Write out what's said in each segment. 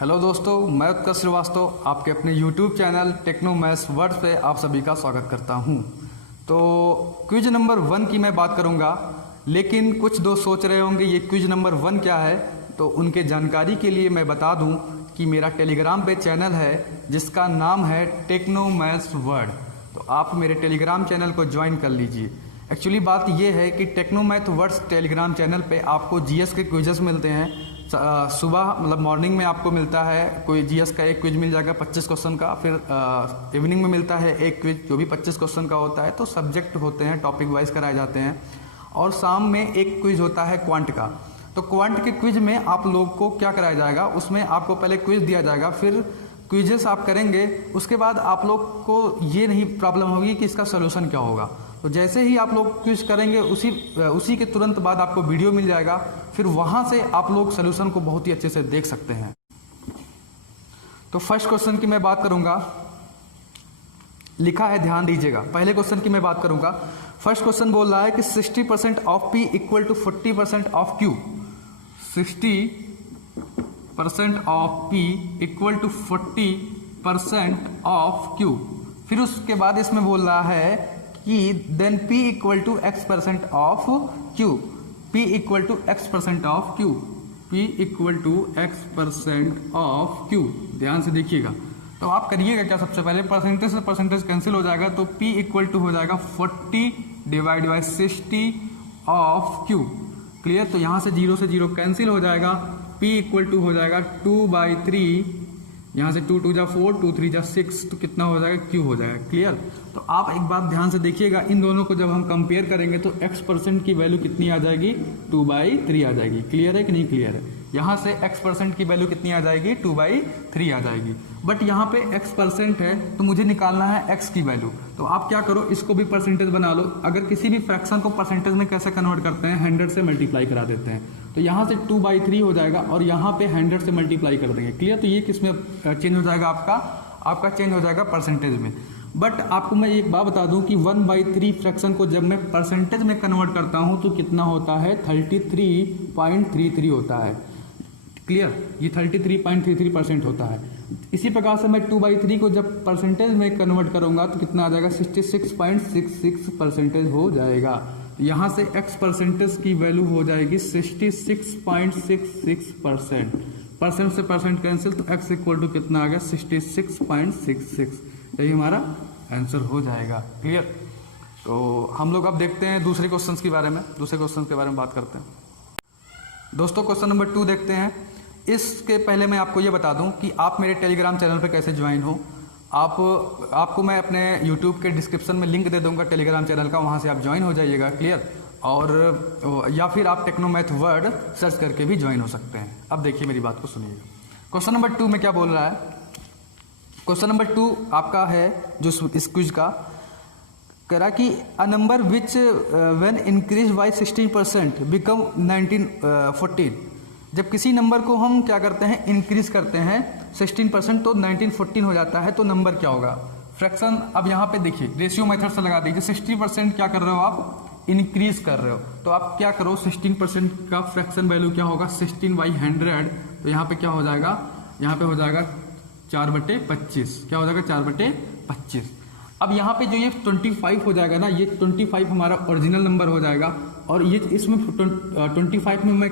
Hello दोस्तों, मैं उत्कर्ष श्रीवास्तव आपके अपने YouTube channel Techno Maths Word पे आप सभी का स्वागत करता हूं। तो क्विज नंबर 1 की मैं बात करूंगा, लेकिन कुछ दोस्त सोच रहे होंगे ये क्विज नंबर 1 क्या है। तो उनके जानकारी के लिए मैं बता दूं कि मेरा टेलीग्राम पे चैनल है जिसका नाम है टेक्नो मैथ्स वर्ड। तो आप मेरे टेलीग्राम चैनल को ज्वाइन कर लीजिए। एक्चुअली बात यह है कि Techno Math Words Telegram channel पे आपको जीएस के क्विजेस मिलते हैं। सुबह मतलब मॉर्निंग में आपको मिलता है कोई जीएस का एक क्विज मिल जाएगा 25 क्वेश्चन का, फिर इवनिंग में मिलता है एक क्विज जो भी 25 क्वेश्चन का होता है। तो सब्जेक्ट होते हैं, टॉपिक वाइज कराए जाते हैं। और शाम में एक क्विज होता है क्वांट का। तो क्वांट के क्विज में आप लोग को क्या कराया जाएगा, उसमें आपको पहले क्विज दिया जाएगा, फिर क्विजेस आप करेंगे। उसके बाद आप लोग को ये नहीं प्रॉब्लम होगी कि इसका सोल्यूशन क्या होगा। तो जैसे ही आप लोग क्विज करेंगे उसी के तुरंत बाद आपको वीडियो मिल जाएगा, फिर वहां से आप लोग सोल्यूशन को बहुत ही अच्छे से देख सकते हैं। तो फर्स्ट क्वेश्चन की मैं बात करूंगा, लिखा है, ध्यान दीजिएगा। पहले क्वेश्चन की मैं बात करूंगा। फर्स्ट क्वेश्चन बोल रहा है कि 60% of P equal to 40% of Q। 60% of P equal to 40% of Q। फिर उसके बाद इसमें बोल रहा है कि then P equal to X% of Q। P equal to X% of Q। P equal to X% of Q। ध्यान से देखिएगा। तो आप करिएगा क्या, सबसे पहले परसेंटेज से परसेंटेज कैंसिल हो जाएगा, तो P इक्वल टू हो जाएगा 40 divide by 60 of Q। Clear. तो यहां से 0 से 0 कैंसिल हो जाएगा। P इक्वल टू हो जाएगा 2/3, यहाँ से 2 2 जा 4, 2 3 जा 6, तो कितना हो जाएगा, Q हो जाएगा। क्लियर। तो आप एक बात ध्यान से देखिएगा, इन दोनों को जब हम कंपेयर करेंगे तो X% की वैल्यू कितनी आ जाएगी, 2/3 आ जाएगी। क्लियर है कि नहीं क्लियर है। यहाँ से X% की वैल्यू कितनी आ जाएगी, 2/3 आ जाएगी। बट यहाँ पे X% है तो मुझे निकालना है X की वैल्यू। तो आप क्या करो, इसको भी परसेंटेज बना लो। अगर किसी भी फ्रैक्शन को परसेंटेज में कैसे कन्वर्ट करते हैं, 100 से मल्टीप्लाई करा देते हैं। तो यहाँ से 2/3 हो जाएगा और यहाँ पे 100 से मल्टीप्लाई कर देंगे। क्लियर। तो ये किस में चेंज हो जाएगा, आपका चेंज हो जाएगा परसेंटेज में। बट आपको मैं एक बात बता दूं कि 1/3 फ्रैक्शन को जब मैं परसेंटेज में कन्वर्ट करता हूं तो कितना होता है, 33.33 होता है। क्लियर। ये 33.33% होता है। इसी प्रकार से मैं 2/3 को जब परसेंटेज में कन्वर्ट करूंगा तो कितना आ जाएगा, 66.66% हो जाएगा। यहां से X% की वैल्यू हो जाएगी 66.66%। परसेंट से परसेंट कैंसिल, तो X इक्वल टू कितना आ गया, 66.66। यही हमारा आंसर हो जाएगा। क्लियर। तो हम लोग अब देखते हैं दूसरे क्वेश्चन के बारे में। दूसरे क्वेश्चन के बारे में बात करते हैं दोस्तों। क्वेश्चन नंबर 2 देखते हैं। इसके पहले मैं आपको ये बता दूं कि आप मेरे टेलीग्राम चैनल पे कैसे ज्वाइन हो। आपको मैं अपने यूट्यूब के डिस्क्रिप्शन में लिंक दे दूंगा टेलीग्राम चैनल का, वहां से आप ज्वाइन हो जाइएगा। क्लियर। और या फिर आप टेक्नो मैथ वर्ड सर्च करके भी ज्वाइन हो सकते हैं। अब देखिए मेरी बात को सुनिएगा। क्वेश्चन नंबर 2 में क्या बोल रहा है। क्वेश्चन नंबर 2 आपका है जो इस क्विज का, कह रहा कि a number which when increase by 16% become 14। जब किसी नंबर को हम क्या करते हैं, इंक्रीज करते हैं 16% तो 1914 हो जाता है, तो नंबर क्या होगा। फ्रैक्शन अब यहाँ पे देखिए, रेशियो मेथड से लगा दीजिए। 60% क्या कर रहे हो आप, इंक्रीज कर रहे हो। तो आप क्या करो, 16% का फ्रैक्शन वैल्यू क्या होगा, 16/100। तो यहाँ पे क्या हो जाएगा, यहाँ पे हो जाएगा 4/25। क्या हो जाएगा, 4/25। अब यहाँ पे जो ये 25 हो जाएगा ना, ये 25 हमारा ओरिजिनल नंबर हो जाएगा। और ये इसमें 25 में मैं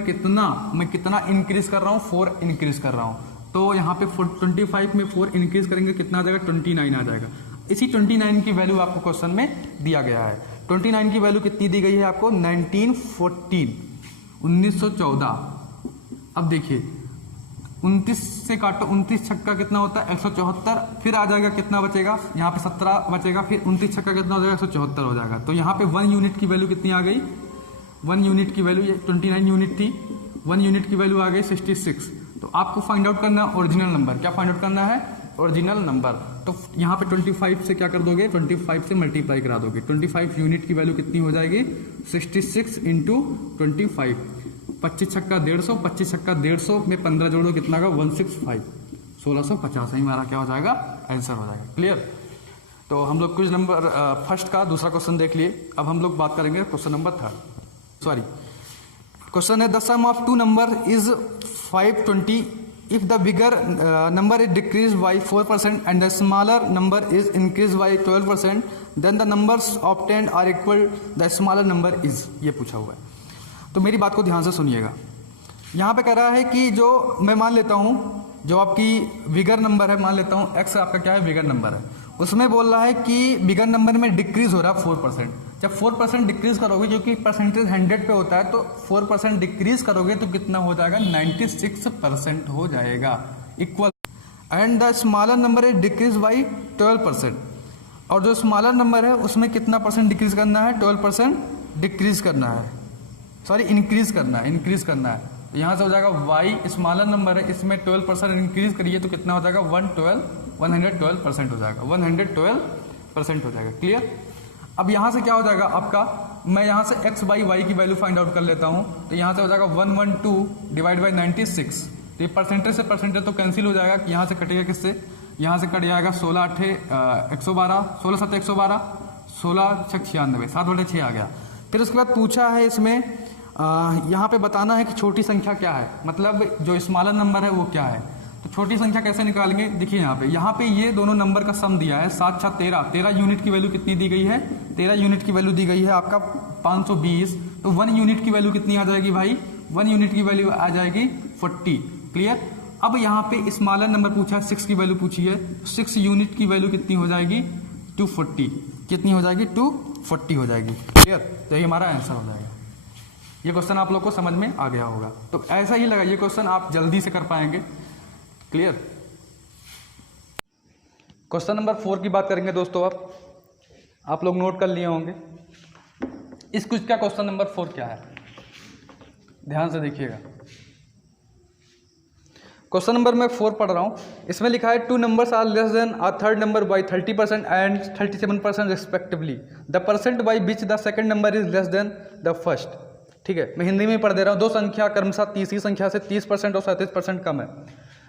कितना इंक्रीज कर रहा हूँ, 4 इंक्रीज कर रहा हूँ। तो यहाँ पे 25 में 4 इंक्रीज करेंगे, कितना आ जाएगा, 29 आ जाएगा। इसी 29 की वैल्यू आपको क्वेश्चन में दिया गया है। 29 की वैल्यू कितनी दी गई है आपको, 1914। अब देखिए 29 से काटो, 29 छक्का कितना होता है, 174। फिर आ जाएगा, कितना बचेगा, यहाँ पे 17 बचेगा। फिर 29 छक्का कितना हो जाएगा, 174 हो जाएगा। तो यहाँ पे 1 यूनिट की वैल्यू कितनी आ गई, 1 यूनिट की वैल्यू, ये 29 यूनिट थी, 1 यूनिट की वैल्यू आ गई 66। तो आपको फाइंड आउट करना है ओरिजिनल नंबर। क्या फाइंड आउट करना है, ओरिजिनल नंबर। तो यहाँ पे 25 से क्या कर दोगे, 25 से मल्टीप्लाई करा दोगे। 25 यूनिट की वैल्यू कितनी हो जाएगी, 66 इंटू 25। 25 छक्का 150, 25 छक्का 150 में 15 जोड़ो, कितना का 165, 1650 ही हमारा क्या हो जाएगा, आंसर हो जाएगा। क्लियर। तो हम लोग क्विज नंबर फर्स्ट का दूसरा क्वेश्चन देख लिए। अब हम लोग बात करेंगे क्वेश्चन नंबर 3। क्वेश्चन है the sum of 2 number is 520 if the bigger number is decreased by 4% and the smaller number is increased by 12%, then the numbers obtained are equal the smaller number is, ये पूछा हुआ है। तो मेरी बात को ध्यान से सुनिएगा। यहाँ पे कह रहा है कि जो मैं मान लेता हूँ जो आपकी बिगर नंबर है, मान लेता हूँ x आपका क्या है बिगर नंबर है, उसमें बोल रहा है कि बिगर नंबर में डिक्रीज हो रहा है 4%। जब 4% डिक्रीज करोगे, जो कि परसेंटेज 100 पे होता है, तो 4% डिक्रीज करोगे तो कितना हो जाएगा 96% हो जाएगा equal. And the smaller number is decrease by 12%, और जो स्मॉलर नंबर है उसमें कितना परसेंट डिक्रीज करना है, 12% डिक्रीज करना है, सॉरी इंक्रीज करना है, इंक्रीज करना है। तो यहाँ से हो जाएगा y स्मॉलर नंबर है, इसमें 12% इंक्रीज करिए तो कितना हो जाएगा 112% हो जाएगा, 112% हो जाएगा। क्लियर। अब यहाँ से क्या हो जाएगा आपका, मैं यहाँ से x बाई वाई की वैल्यू फाइंड आउट कर लेता हूँ, तो यहाँ से हो जाएगा 112 डिवाइड बाई 96। तो ये परसेंटेज से परसेंटेज तो कैंसिल हो जाएगा, यहाँ से कटेगा किससे, यहाँ से कट जाएगा 16 8 112, 16 7 112, 16 6 96, 7/6 आ गया। फिर उसके बाद पूछा है इसमें यहाँ पे बताना है कि छोटी संख्या क्या है, मतलब जो स्मॉलर नंबर है वो क्या है। तो छोटी संख्या कैसे निकालेंगे, देखिए यहाँ पे ये दोनों नंबर का सम दिया है 7 6 13, 13 यूनिट की वैल्यू कितनी दी गई है, 13 यूनिट की वैल्यू दी गई है आपका 520। तो 1 यूनिट की वैल्यू कितनी आ जाएगी भाई, 1 यूनिट की वैल्यू आ जाएगी 40। क्लियर। अब यहाँ पे स्मॉलर नंबर पूछा है, 6 की वैल्यू पूछी है, 6 यूनिट की वैल्यू कितनी हो जाएगी 240, कितनी हो जाएगी 240 हो जाएगी। क्लियर। तो ये हमारा आंसर हो जाएगा। ये क्वेश्चन आप लोग को समझ में आ गया होगा, तो ऐसा ही लगा, ये क्वेश्चन आप जल्दी से कर पाएंगे। क्लियर। क्वेश्चन नंबर 4 की बात करेंगे दोस्तों। अब आप लोग नोट कर लिए होंगे इस क्विज का क्वेश्चन नंबर 4 क्या है, ध्यान से देखिएगा। क्वेश्चन नंबर मैं 4 पढ़ रहा हूँ, इसमें लिखा है 2 numbers are less than a third number by 30% and 37% respectively, the percent by which the second number is less than the first. ठीक है, मैं हिंदी में पढ़ दे रहा हूँ। दो संख्या क्रमशः तीसरी संख्या से 30% और 37% कम है।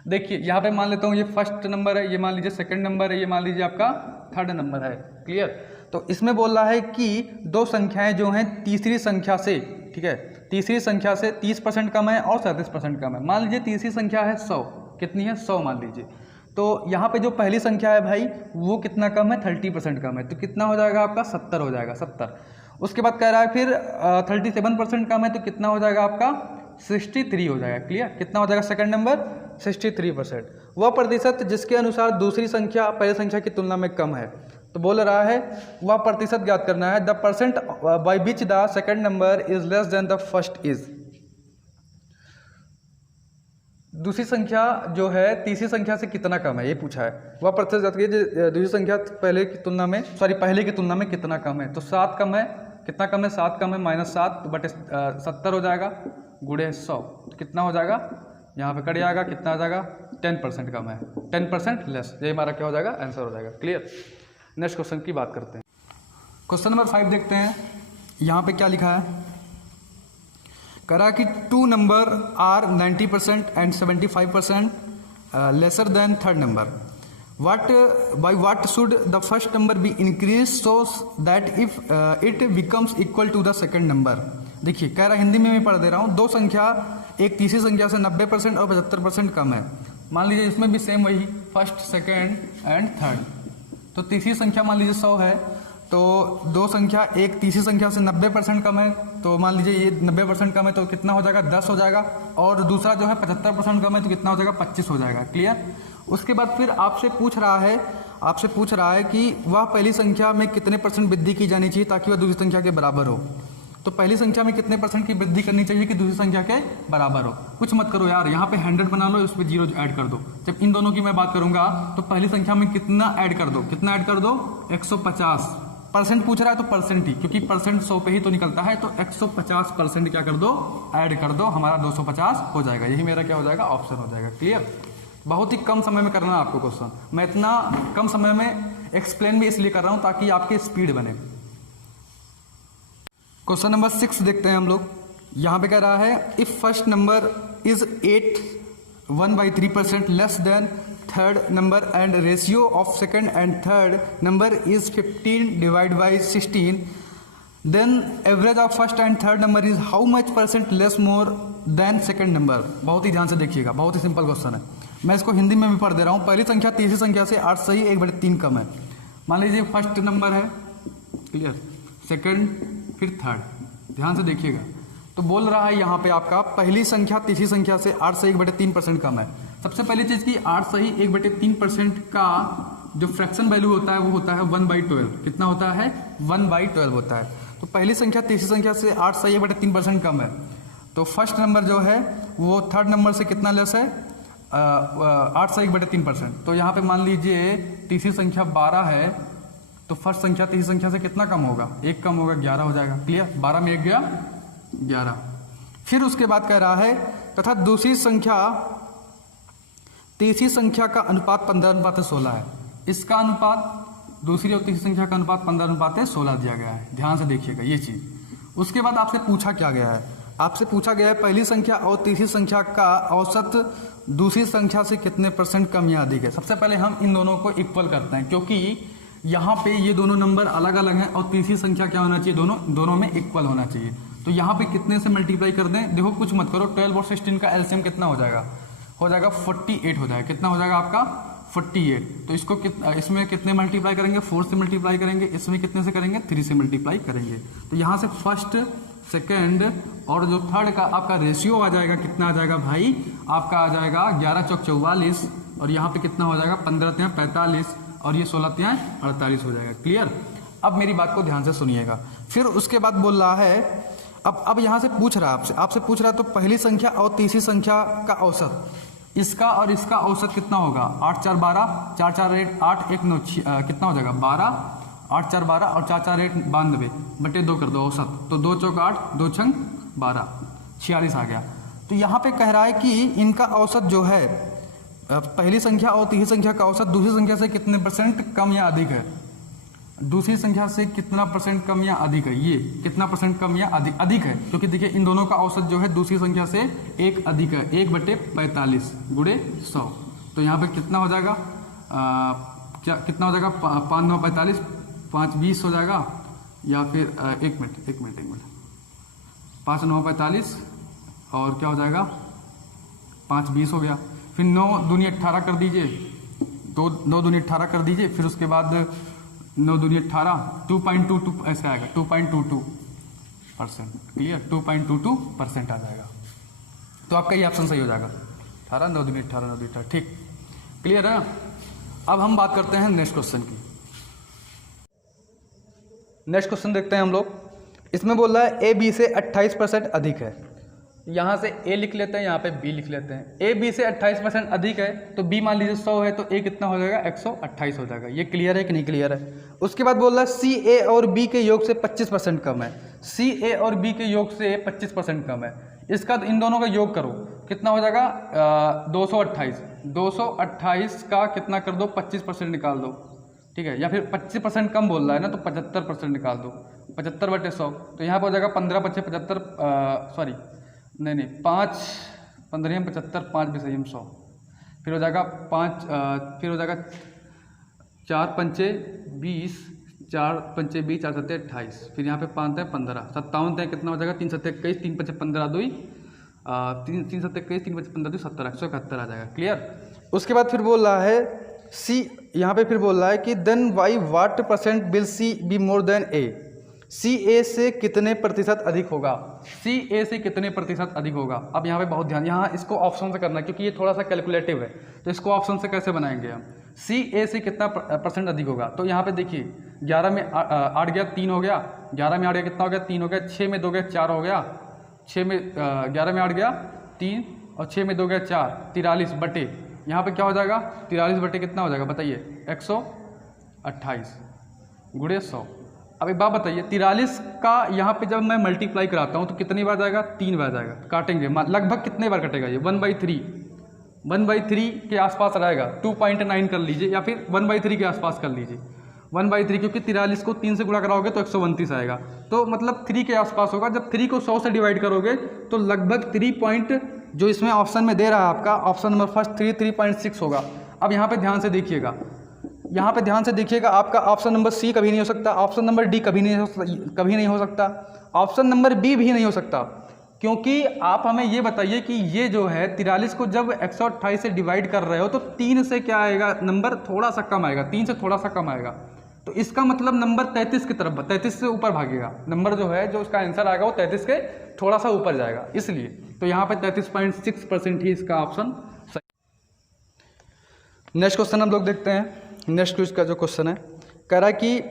देखिए यहाँ पे मान लेता हूँ ये फर्स्ट नंबर है, ये मान लीजिए सेकंड नंबर है, ये मान लीजिए आपका थर्ड नंबर है। क्लियर। तो इसमें बोल रहा है कि दो संख्याएं जो हैं तीसरी संख्या से, ठीक है, तीसरी संख्या से 30% कम है और 37% कम है। मान लीजिए तीसरी संख्या है 100, कितनी है 100 मान लीजिए। तो यहाँ पे जो पहली संख्या है भाई वो कितना कम है, 30% कम है, तो कितना हो जाएगा आपका 70 हो जाएगा, 70। उसके बाद कह रहा है फिर 37% कम है, तो कितना हो जाएगा आपका 63 हो जाएगा। क्लियर। कितना हो जाएगा सेकंड नंबर 63%। वह प्रतिशत जिसके अनुसार दूसरी संख्या पहली संख्या की तुलना में कम है। तो बोल रहा है वह प्रतिशत ज्ञात करना है, the percent by which the second number is less than the first is. दूसरी संख्या जो है तीसरी संख्या से कितना कम है ये पूछा है। वह प्रतिशत ज्ञात कीजिए दूसरी संख्या पहले की तुलना में, सॉरी पहले की तुलना में कितना कम है। तो 7 कम है, कितना कम है 7 कम है, -7 बटे 70 हो जाएगा, गुणे 100 तो कितना हो जाएगा, यहाँ पे कट जाएगा, कितना आ जाएगा 10% कम है, 10% लेस। ये हमारा क्या हो जाएगा, आंसर हो जाएगा। क्लियर। नेक्स्ट क्वेश्चन की बात करते हैं। क्वेश्चन नंबर 5 देखते हैं। यहाँ पे क्या लिखा है, करा कि 2 number are 90% and 75% lesser than third number. by what should the first number be increased so that if it becomes equal to the second number। देखिए कह रहा हिंदी में भी पढ़ दे रहा हूँ। दो संख्या एक तीसरी संख्या से 90% और 75% कम है। मान लीजिए इसमें भी सेम वही फर्स्ट सेकेंड एंड थर्ड। तो तीसरी संख्या मान लीजिए 100 है, तो दो संख्या एक तीसरी संख्या से 90% कम है, तो मान लीजिए ये 90% कम है तो कितना हो जाएगा 10 हो जाएगा, और दूसरा जो है 75% कम है तो कितना हो जाएगा 25 हो जाएगा। क्लियर। उसके बाद फिर आपसे पूछ रहा है कि वह पहली संख्या में कितने परसेंट वृद्धि की जानी चाहिए ताकि वह दूसरी संख्या के बराबर हो। तो पहली संख्या में कितने परसेंट की वृद्धि करनी चाहिए कि दूसरी संख्या के बराबर हो। कुछ मत करो यार, यहाँ पे 100 बना लो, इस पर 0 ऐड कर दो। जब इन दोनों की मैं बात करूंगा तो पहली संख्या में कितना ऐड कर दो, 150% पूछ रहा है तो परसेंट ही, क्योंकि परसेंट 100 पे ही तो निकलता है, तो 150% क्या कर दो, ऐड कर दो, हमारा 250 हो जाएगा। यही मेरा क्या हो जाएगा, ऑप्शन हो जाएगा। क्लियर। बहुत ही कम समय में करना है आपको क्वेश्चन। मैं इतना कम समय में एक्सप्लेन भी इसलिए कर रहा हूं ताकि आपकी स्पीड बने। क्वेश्चन नंबर 6 देखते हैं हम लोग। यहां पे कह रहा है if first number is 1/3% less than third number and ratio of second and third number is 15 divide by 16, then average of first and third number is how much percent less more than second number. बहुत ही ध्यान से देखिएगा, बहुत ही simple question है। मैं इसको हिंदी में भी पढ़ दे रहा हूँ। पहली संख्या तीसरी संख्या से 8 सही 1/3 कम है। मान लीजिए फर्स्ट नंबर है, क्लियर, सेकंड, फिर थर्ड। ध्यान से देखिएगा, तो बोल रहा है यहाँ पे आपका पहली संख्या तीसरी संख्या से 8 से 1/3% कम है। सबसे पहली चीज की 8 सही 1/3% का जो फ्रैक्शन वैल्यू होता है वो होता है 1/12। कितना होता है? 1/12 होता है। तो पहली संख्या तीसरी संख्या से 8 सही 1/3% कम है। तो फर्स्ट नंबर जो है वो थर्ड नंबर से कितना लेस है? 8 से 1/3%। तो यहाँ पे मान लीजिए तीसरी संख्या 12 है, तो फर्स्ट संख्या तीसरी संख्या से कितना कम होगा? 1 कम होगा, 11 हो जाएगा। क्लियर? 12 में 1 गया 11। फिर उसके बाद कह रहा है तथा दूसरी संख्या तीसरी संख्या का अनुपात 15:16 है। इसका अनुपात दूसरी और तीसरी संख्या का अनुपात 15:16 दिया गया है। ध्यान से देखिएगा ये चीज। उसके बाद आपसे पूछा क्या गया है? आपसे पूछा गया है पहली संख्या और तीसरी संख्या का औसत दूसरी संख्या से कितने % कम या अधिक है। सबसे पहले हम इन दोनों को इक्वल करते हैं, क्योंकि यहाँ पे ये दोनों नंबर अलग अलग हैं और तीसरी संख्या क्या होना चाहिए? दोनों में इक्वल होना चाहिए। तो यहाँ पे कितने से मल्टीप्लाई कर दें? देखो कुछ मत करो, 12 और 16 का एलसीएम कितना हो जाएगा? 48 हो जाएगा। कितना हो जाएगा आपका? 48। तो इसको इसमें कितने मल्टीप्लाई करेंगे? 4 से मल्टीप्लाई करेंगे। इसमें कितने से करेंगे? 3 से मल्टीप्लाई करेंगे। तो यहाँ से फर्स्ट, सेकेंड और जो थर्ड का आपका रेशियो आ जाएगा, कितना आ जाएगा भाई? आपका आ जाएगा 11 चौक 44 और यहाँ पे कितना हो जाएगा? 15 तियां 45 और ये 16 तियां 48 हो जाएगा। क्लियर? अब मेरी बात को ध्यान से सुनिएगा। फिर उसके बाद बोल रहा है अब यहाँ से पूछ रहा है आपसे पूछ रहा है तो पहली संख्या और तीसरी संख्या का औसत, इसका और इसका औसत कितना होगा? 8 4 12, 4 4 8 8 1 9 कितना हो जाएगा? 12, 8 4 12 और 4 4 8 92 बटे 2 कर दो औसत। तो 2 चौक 8, 2 छंग 12, 46 आ गया। तो यहाँ पे कह रहा है कि इनका औसत जो है पहली संख्या और तीसरी संख्या का औसत दूसरी संख्या से कितने % कम या अधिक है? दूसरी संख्या से कितना % कम या अधिक है? ये कितना % कम या अधिक है? क्योंकि देखिए इन दोनों का औसत जो है दूसरी संख्या से 1 अधिक है। 1/45 गुणे 100। तो यहाँ पे कितना हो जाएगा? क्या कितना हो जाएगा? 5 9 45, 5 20 हो जाएगा, या फिर 1 मिनट 5 9 45 और क्या हो जाएगा? 5 20 हो गया। फिर 9 दूनी 18 कर दीजिए, 9 दूनी 18 कर दीजिए। फिर उसके बाद 9 दूनी 18, 2.22 ऐसा आएगा, 2.22%। क्लियर? 2.22% आ जाएगा। तो आपका ये ऑप्शन सही हो जाएगा। 18 9 दूनी 18 9 दूनी 18। ठीक, क्लियर है? अब हम बात करते हैं नेक्स्ट क्वेश्चन की। नेक्स्ट क्वेश्चन देखते हैं हम लोग। इसमें बोल रहा है ए बी से 28% अधिक है। यहाँ से ए लिख लेते हैं, यहाँ पे बी लिख लेते हैं। ए बी से 28% अधिक है, तो बी मान लीजिए 100 है, तो ए कितना हो जाएगा? 128 हो जाएगा। ये क्लियर है कि नहीं क्लियर है? उसके बाद बोल रहा है सी ए और बी के योग से 25% कम है। सी ए और बी के योग से 25% कम है। इसका इन दोनों का योग करो, कितना हो जाएगा? 228। 228 का कितना कर दो? 25% निकाल दो। ठीक है? या फिर 25% कम बोल रहा है ना, तो 75% निकाल दो। 75/100, तो यहाँ पर हो जाएगा 15 5 75, सॉरी नहीं 5 15 75, 5 20 100। फिर हो जाएगा 5, फिर हो जाएगा 4 5 20, 4 5 20, 4 7 28। फिर यहाँ पे 5 है 15, 57 है, कितना हो जाएगा? 3 7 21, 3 5 15 2, 3 7 21, 3 5 15 2 17, 171 आ जाएगा। क्लियर? उसके बाद फिर बोल रहा है सी, यहाँ पे फिर बोल रहा है कि then y what % will C be more than A. C A से कितने % अधिक होगा? सी ए से कितने % अधिक होगा? अब यहाँ पे बहुत ध्यान, यहाँ इसको ऑप्शन से करना है क्योंकि ये थोड़ा सा कैलकुलेटिव है। तो इसको ऑप्शन से कैसे बनाएंगे हम? सी ए से कितना % अधिक होगा? तो यहाँ पे देखिए 11 में 8 गया 3 हो गया, 11 में 8 गया कितना हो गया? 3 हो गया, 6 में 2 गया 4 हो गया, 6 में 11 में 8 गया 3 और 6 में 2 गया 4, 43 बटे यहाँ पे क्या हो जाएगा? 43 बटे कितना हो जाएगा बताइए? 128 गुणे 100। अब एक बात बताइए, 43 का यहाँ पे जब मैं मल्टीप्लाई कराता हूँ तो कितनी बार जाएगा? 3 बार जाएगा। काटेंगे लगभग कितने बार कटेगा ये? 1/3 के आसपास रहेगा। 2.9 कर लीजिए या फिर 1/3 के आसपास कर लीजिए। 1/3 क्योंकि 43 को 3 से गुणा कराओगे तो 129 आएगा, तो मतलब 3 के आसपास होगा। जब 3 को 100 से डिवाइड करोगे तो लगभग 3 जो इसमें ऑप्शन में दे रहा है आपका, ऑप्शन नंबर फर्स्ट 3.6 होगा। अब यहाँ पे ध्यान से देखिएगा, यहाँ पे ध्यान से देखिएगा, आपका ऑप्शन नंबर सी कभी नहीं हो सकता, ऑप्शन नंबर डी कभी नहीं हो सकता, ऑप्शन नंबर बी भी नहीं हो सकता। क्योंकि आप हमें ये बताइए कि ये जो है 43 को जब 128 से डिवाइड कर रहे हो तो 3 से क्या आएगा, नंबर थोड़ा सा कम आएगा, 3 से थोड़ा सा कम आएगा। तो इसका मतलब नंबर 33 की तरफ, 33 से ऊपर भागेगा। नंबर जो है, जो उसका आंसर आएगा वो 33 के थोड़ा सा ऊपर जाएगा, इसलिए तो यहाँ पे 33.6% ही इसका ऑप्शन सही। नेक्स्ट क्वेश्चन हम लोग देखते हैं। नेक्स्ट क्विज का जो क्वेश्चन है, कह रहा है कि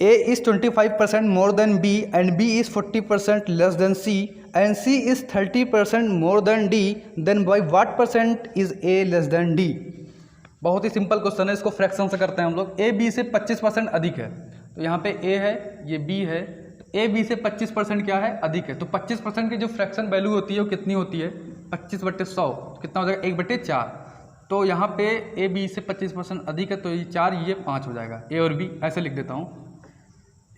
A is 25% more than B and B is 40% less than C and C is 30% more than D, then by what percent is A less than D? बहुत ही सिंपल क्वेश्चन है, इसको फ्रैक्शन से करते हैं हम लोग। A B से 25% अधिक है, तो यहाँ पे A है, ये B है, तो A B से 25% क्या है, अधिक है। तो 25% की जो फ्रैक्शन वैल्यू होती है वो कितनी होती है, 25/100, कितना हो जाएगा, 1/4। तो यहाँ पे A B से 25% अधिक है, तो ये 4, ये 5 हो जाएगा। A और B ऐसे लिख देता हूँ,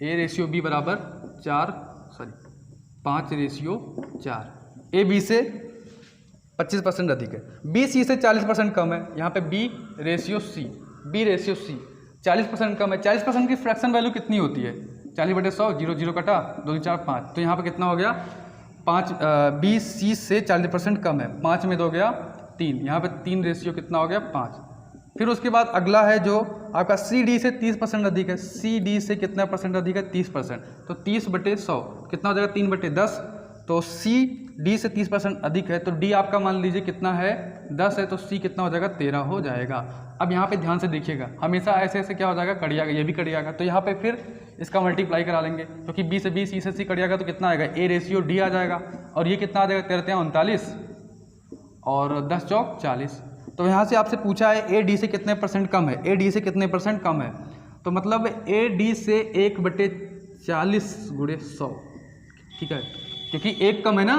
A/B बराबर 5/4। A B से 25% अधिक है, B C से 40% कम है। यहाँ पे B/C 40% कम है। 40% की फ्रैक्शन वैल्यू कितनी होती है, 40/100, 0 0 कटा, 2 4 5, तो यहाँ पे कितना हो गया, 5। B C से 40% कम है, 5 में 2 गया 3, यहाँ पे 3 कितना हो गया, 5। फिर उसके बाद अगला है जो आपका सी डी से 30% अधिक है। सी डी से कितना परसेंट अधिक है, 30%, तो 30/100 कितना हो जाएगा, 3/10। तो सी डी से 30% अधिक है, तो डी आपका मान लीजिए कितना है, 10 है, तो सी कितना हो जाएगा, 13 हो जाएगा। अब यहाँ पे ध्यान से देखिएगा, हमेशा ऐसे ऐसे क्या हो जाएगा, कट जाएगा, ये भी कट जाएगा, तो यहाँ पे फिर इसका मल्टीप्लाई करा लेंगे, क्योंकि बी से बी, सी से सी कट जाएगा, तो कितना आएगा, A/D आ जाएगा। और ये कितना आ जाएगा, 13×39 और 10 चौक 40। तो यहाँ से आपसे पूछा है A D से कितने परसेंट कम है, A D से कितने परसेंट कम है, तो मतलब A D से 1/40 गुणे 100, ठीक है, क्योंकि 1 कम है ना,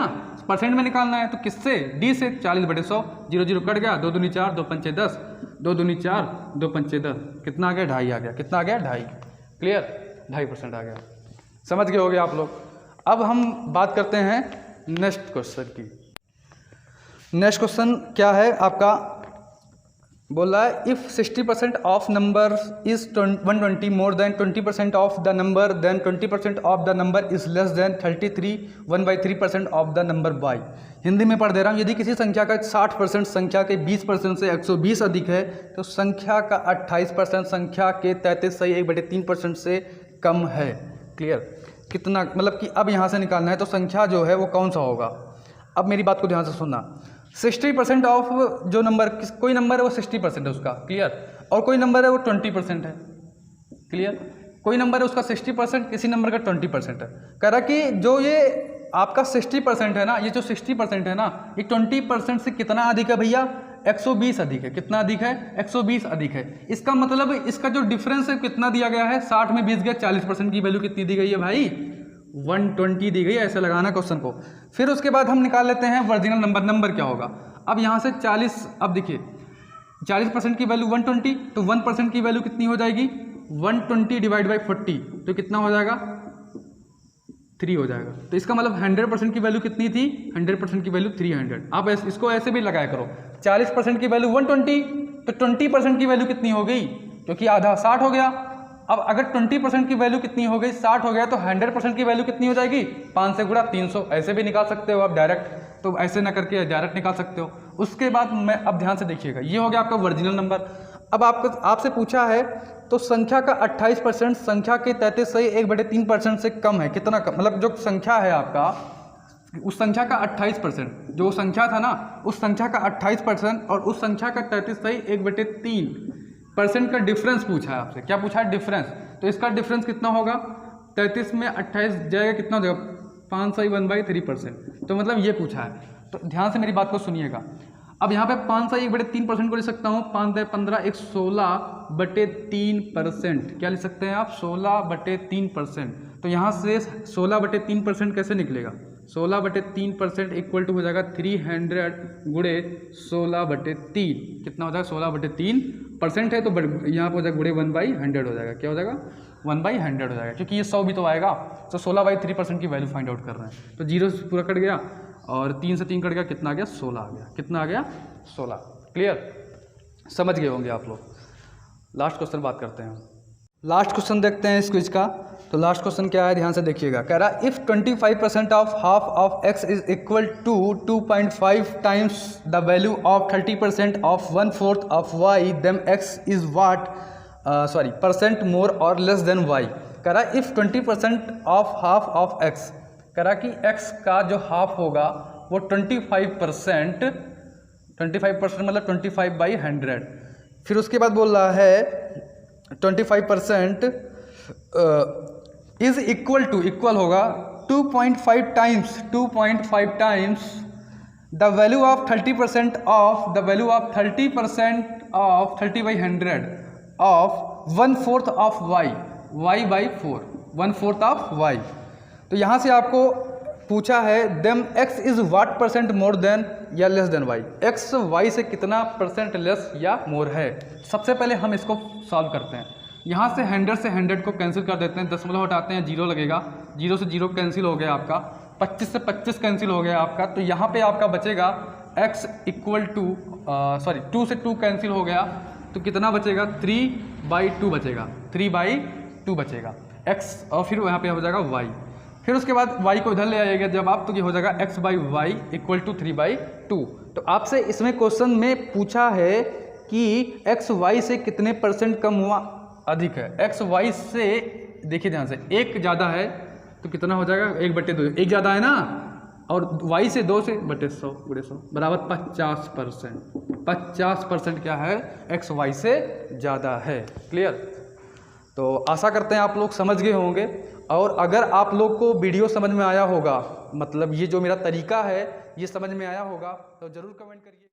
परसेंट में निकालना है, तो किससे, D से 40/100, 0 0 कट गया, 2 दूनी 4, 2 पंचे 10, 2 दूनी 4, 2 पंचे 10, कितना आ गया, 2.5 आ गया, कितना आ गया, 2.5, क्लियर, 2.5% आ गया। समझ गए होगे आप लोग। अब हम बात करते हैं नेक्स्ट क्वेश्चन की। नेक्स्ट क्वेश्चन क्या है आपका, बोल रहा है if 60% of number is 120 more than 20% of the number, then 20% of the number is less than 33 1/3% of the number by. Hindi में पढ़ दे रहा हूँ, यदि किसी संख्या का 60% संख्या के 20% से 120 अधिक है, तो संख्या का 28% संख्या के 33/1/3% से कम है। क्लियर, कितना मतलब कि अब यहाँ से निकालना है, तो संख्या जो है वो कौन सा होगा। अब मेरी बात को ध्यान से सुनना, 60% ऑफ जो नंबर, कोई नंबर है वो 60% है उसका, क्लियर, और कोई नंबर है वो 20% है, क्लियर, कोई नंबर है उसका 60%, किसी नंबर का 20% है। कह रहा कि जो ये आपका 60% है ना, ये जो 60% है ना, ये 20% से कितना अधिक है भैया, 120 अधिक है। कितना अधिक है, 120 अधिक है। इसका मतलब इसका जो डिफरेंस है कितना दिया गया है, 60 में 20 गया, 40% की वैल्यू कितनी दी गई है भाई, 120 दी गई है। ऐसे लगाना क्वेश्चन को। फिर उसके बाद हम निकाल लेते हैं वर्जिनल नंबर, नंबर क्या होगा। अब यहाँ से 40, अब देखिए 40% की वैल्यू 120, तो 1% की वैल्यू कितनी हो जाएगी, 120 डिवाइड बाई 40, तो कितना हो जाएगा, 3 हो जाएगा। तो इसका मतलब 100% की वैल्यू कितनी थी, 100% की वैल्यू 300। आप इसको ऐसे भी लगाया करो, 40% की वैल्यू 120, तो 20% की वैल्यू कितनी हो गई, क्योंकि आधा 60 हो गया। अब अगर 20% की वैल्यू कितनी हो गई, 60 हो गया, तो 100% की वैल्यू कितनी हो जाएगी, 5 से गुणा 300। ऐसे भी निकाल सकते हो आप डायरेक्ट, तो ऐसे ना करके डायरेक्ट निकाल सकते हो। उसके बाद मैं, अब ध्यान से देखिएगा, ये हो गया आपका वर्जिनल नंबर। अब आपसे पूछा है तो संख्या का 28% संख्या के 33/1/3% से कम है। कितना कम, मतलब जो संख्या है आपका, उस संख्या का 28%, जो संख्या था ना उस संख्या का 28% और उस संख्या का 33/1/3% का डिफरेंस पूछा है आपसे। क्या पूछा है, डिफरेंस। तो इसका डिफरेंस कितना होगा, 33 में 28 जाएगा, कितना हो जाएगा, 5 1/3%। तो मतलब ये पूछा है। तो ध्यान से मेरी बात को सुनिएगा। अब यहाँ पे 5 1/3% को लिख सकता हूँ, 5 × 15 = 16/3%। क्या लिख सकते हैं आप, 16/3%। तो यहाँ से 16/3% कैसे निकलेगा, 16/3% इक्वल टू हो जाएगा 300 गुणे 16/3। कितना हो जाएगा, 16/3% है, तो यहाँ पर हो जाएगा गुणे 1/100 हो जाएगा। क्या हो जाएगा, 1/100 हो जाएगा, क्योंकि ये 100 भी तो आएगा। तो 16/3% की वैल्यू फाइंड आउट कर रहे हैं। तो 0 पूरा कट गया और 3 से 3 कट गया, कितना आ गया, 16 आ गया। कितना आ गया, 16। क्लियर, समझ गए होंगे आप लोग। लास्ट क्वेश्चन बात करते हैं। लास्ट क्वेश्चन देखते हैं इस क्विज का। तो लास्ट क्वेश्चन क्या है, ध्यान से देखिएगा। कह रहा if 25% of half of x is equal to 2.5 times the value of 30% of 1/4 of y, then x is what percent more और लेस देन y। कह रहा if 20% of half of x, कह रहा कि x का जो हाफ होगा वो 25% मतलब 25/100। फिर उसके बाद बोल रहा है 25% इज इक्वल होगा 2.5 times the value of 30% of 30/100 of 1/4 of y/4 1/4 of y। तो यहाँ से आपको पूछा है then x is what percent more than या less than y, x y से कितना परसेंट लेस या मोर है। सबसे पहले हम इसको सॉल्व करते हैं। यहाँ से 100 से 100 को कैंसिल कर देते हैं, दशमलव हटाते हैं, 0 लगेगा, 0 से 0 कैंसिल हो गया आपका, 25 से 25 कैंसिल हो गया आपका। तो यहाँ पे आपका बचेगा x इक्वल टू 2 से 2 कैंसिल हो गया, तो कितना बचेगा 3/2 बचेगा, 3/2 बचेगा x, और फिर यहाँ पे हो जाएगा y। फिर उसके बाद y को इधर ले आइएगा जब आप, तो ये हो जाएगा x/y इक्वल टू 3/2। तो आपसे इसमें क्वेश्चन में पूछा है कि x y से कितने परसेंट कम हुआ, अधिक है। x y से देखिए ध्यान से, एक ज़्यादा है तो कितना हो जाएगा 1/2, एक ज़्यादा है ना, और y से 2 से बटे 100 बराबर 50%। 50% क्या है, x y से ज़्यादा है। क्लियर। तो आशा करते हैं आप लोग समझ गए होंगे। और अगर आप लोग को वीडियो समझ में आया होगा, मतलब ये जो मेरा तरीका है ये समझ में आया होगा, तो ज़रूर कमेंट करिए।